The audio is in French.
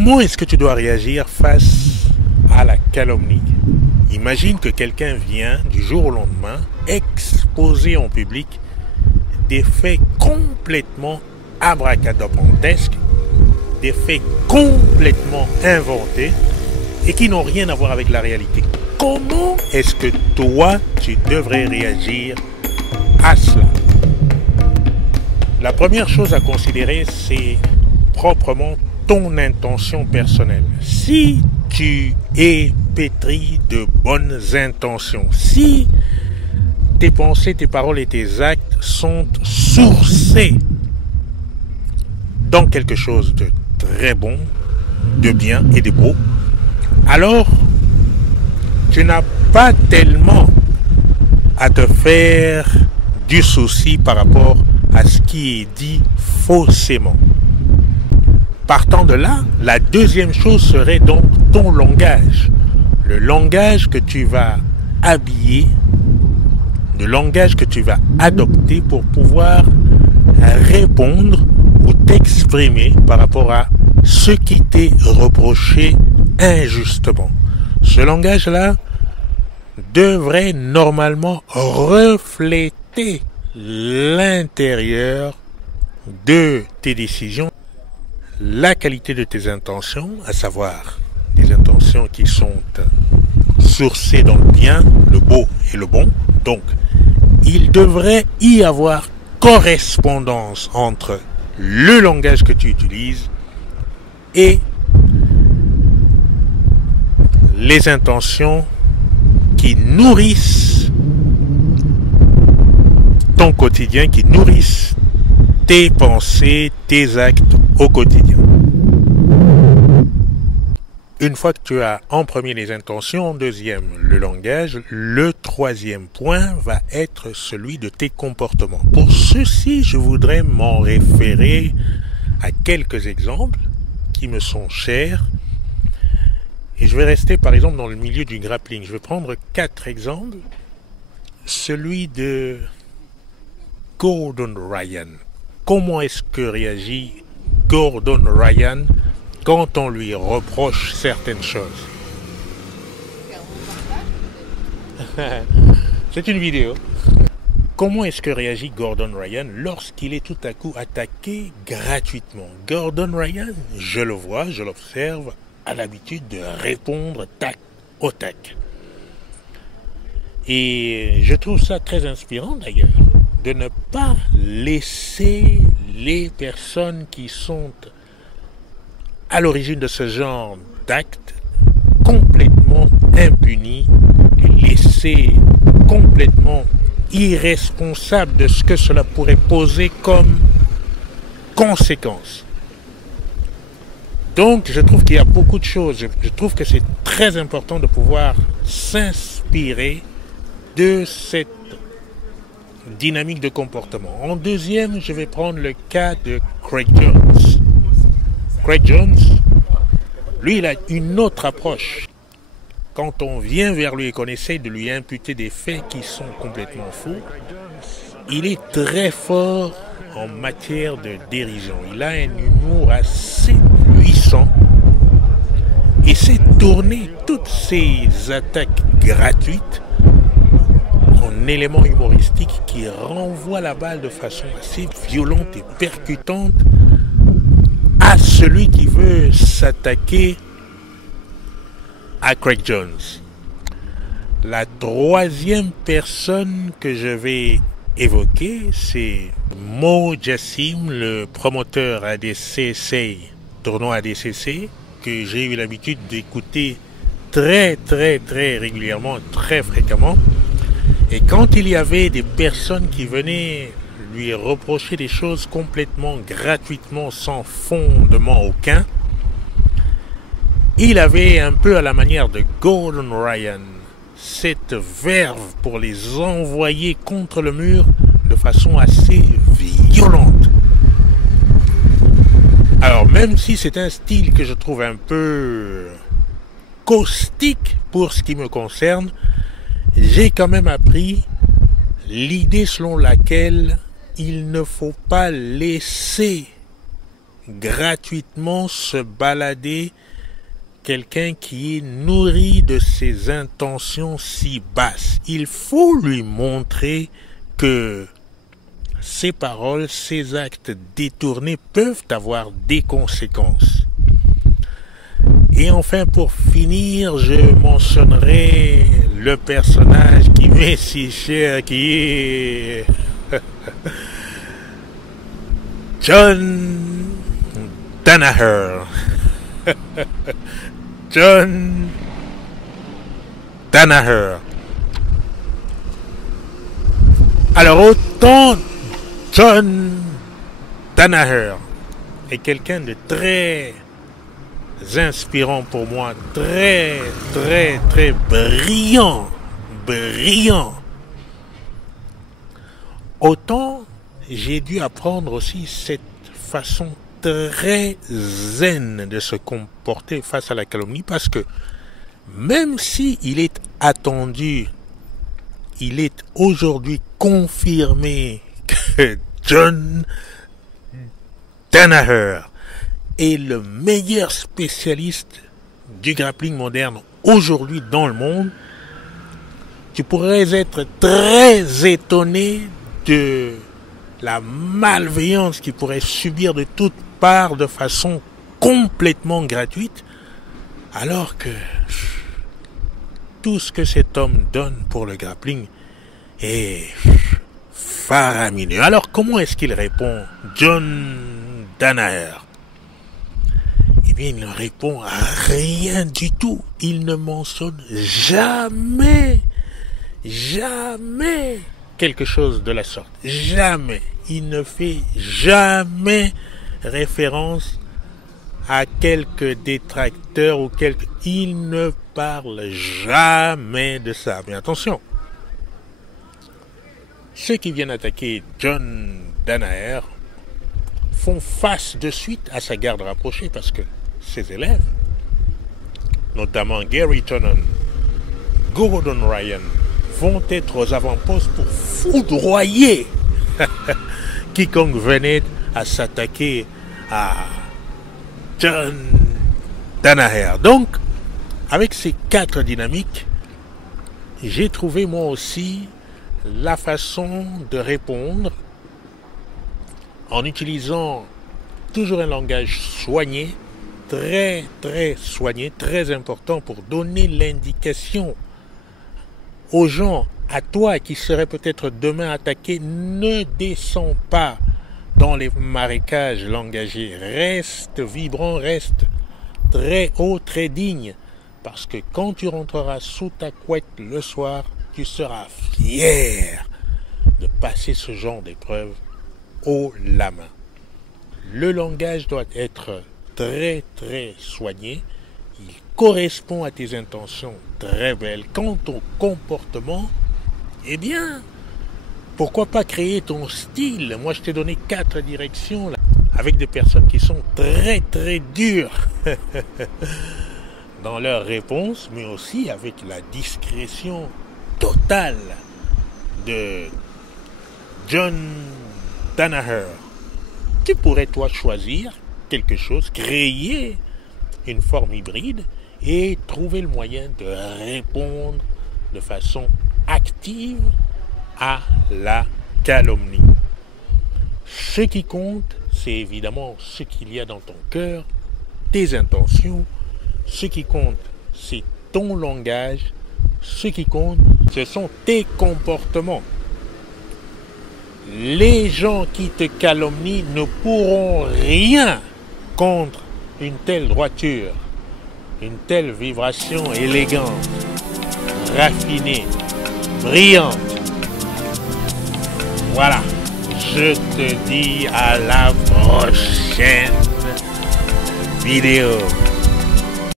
Comment est-ce que tu dois réagir face à la calomnie? Imagine que quelqu'un vient du jour au lendemain exposer en public des faits complètement abracadabrantesques, des faits complètement inventés et qui n'ont rien à voir avec la réalité. Comment est-ce que toi, tu devrais réagir à cela? La première chose à considérer, c'est proprement ton intention personnelle. Si tu es pétri de bonnes intentions, si tes pensées, tes paroles et tes actes sont sourcés dans quelque chose de très bon, de bien et de beau, alors tu n'as pas tellement à te faire du souci par rapport à ce qui est dit faussement. Partant de là, la deuxième chose serait donc ton langage. Le langage que tu vas habiller, le langage que tu vas adopter pour pouvoir répondre ou t'exprimer par rapport à ce qui t'est reproché injustement. Ce langage-là devrait normalement refléter l'intérieur de tes décisions, la qualité de tes intentions, à savoir des intentions qui sont sourcées dans le bien, le beau et le bon. Donc, il devrait y avoir correspondance entre le langage que tu utilises et les intentions qui nourrissent ton quotidien, qui nourrissent tes pensées, tes actes au quotidien. Une fois que tu as en premier les intentions, en deuxième le langage, le troisième point va être celui de tes comportements. Pour ceci, je voudrais m'en référer à quelques exemples qui me sont chers. Et je vais rester par exemple dans le milieu du grappling. Je vais prendre 4 exemples. Celui de Gordon Ryan. Comment est-ce que réagit Gordon Ryan quand on lui reproche certaines choses? C'est une vidéo. Comment est-ce que réagit Gordon Ryan lorsqu'il est tout à coup attaqué gratuitement? Gordon Ryan, je le vois, je l'observe, a l'habitude de répondre tac au tac. Et je trouve ça très inspirant d'ailleurs, de ne pas laisser les personnes qui sont à l'origine de ce genre d'actes complètement impunis, les laisser complètement irresponsables de ce que cela pourrait poser comme conséquence. Donc, je trouve qu'il y a beaucoup de choses. Je trouve que c'est très important de pouvoir s'inspirer de cette dynamique de comportement. En deuxième, je vais prendre le cas de Craig Jones. Craig Jones, lui, il a une autre approche. Quand on vient vers lui et qu'on essaie de lui imputer des faits qui sont complètement faux, il est très fort en matière de dérision. Il a un humour assez puissant et sait tourner toutes ces attaques gratuites en éléments humoristiques qui renvoient la balle de façon assez violente et percutante à celui qui veut s'attaquer à Craig Jones. La troisième personne que je vais évoquer, c'est Mo Jassim, le promoteur ADCC, tournoi ADCC, que j'ai eu l'habitude d'écouter très régulièrement, très fréquemment. Et quand il y avait des personnes qui venaient lui reprocher des choses complètement gratuitement, sans fondement aucun, il avait un peu à la manière de Gordon Ryan cette verve pour les envoyer contre le mur de façon assez violente. Alors même si c'est un style que je trouve un peu caustique pour ce qui me concerne, j'ai quand même appris l'idée selon laquelle il ne faut pas laisser gratuitement se balader quelqu'un qui est nourri de ses intentions si basses. Il faut lui montrer que ses paroles, ses actes détournés peuvent avoir des conséquences. Et enfin, pour finir, je mentionnerai le personnage qui m'est si cher, qui est John Danaher. John Danaher. Alors, autant John Danaher est quelqu'un de très inspirant pour moi, très brillant, autant j'ai dû apprendre aussi cette façon très zen de se comporter face à la calomnie, parce que même si il est attendu, il est aujourd'hui confirmé que John Danaher est le meilleur spécialiste du grappling moderne aujourd'hui dans le monde, tu pourrais être très étonné de la malveillance qu'il pourrait subir de toutes parts de façon complètement gratuite, alors que tout ce que cet homme donne pour le grappling est faramineux. Alors comment est-ce qu'il répond, John Danaher? Eh bien, il ne répond à rien du tout. Il ne mentionne jamais quelque chose de la sorte. Jamais. Il ne fait jamais référence à quelques détracteurs ou quelques... Il ne parle jamais de ça. Mais attention, ceux qui viennent attaquer John Danaher font face de suite à sa garde rapprochée, parce que ses élèves, notamment Gary Tonon, Gordon Ryan, vont être aux avant-postes pour foudroyer quiconque venait à s'attaquer à John Danaher. Donc, avec ces 4 dynamiques, j'ai trouvé moi aussi la façon de répondre en utilisant toujours un langage soigné, très soigné, très important pour donner l'indication aux gens, à toi qui serais peut-être demain attaqué, ne descends pas dans les marécages langagiers, reste vibrant, reste très haut, très digne, parce que quand tu rentreras sous ta couette le soir, tu seras fier de passer ce genre d'épreuve haut la main. Le langage doit être très soigné. Il correspond à tes intentions très belles. Quant au comportement, eh bien, pourquoi pas créer ton style? Moi, je t'ai donné 4 directions là, avec des personnes qui sont très dures dans leurs réponses, mais aussi avec la discrétion totale de John Danaher. Tu pourrais, toi, choisir quelque chose, créer une forme hybride et trouver le moyen de répondre de façon active à la calomnie. Ce qui compte, c'est évidemment ce qu'il y a dans ton cœur, tes intentions. Ce qui compte, c'est ton langage. Ce qui compte, ce sont tes comportements. Les gens qui te calomnient ne pourront rien contre une telle droiture, une telle vibration élégante, raffinée, brillante. Voilà, je te dis à la prochaine vidéo.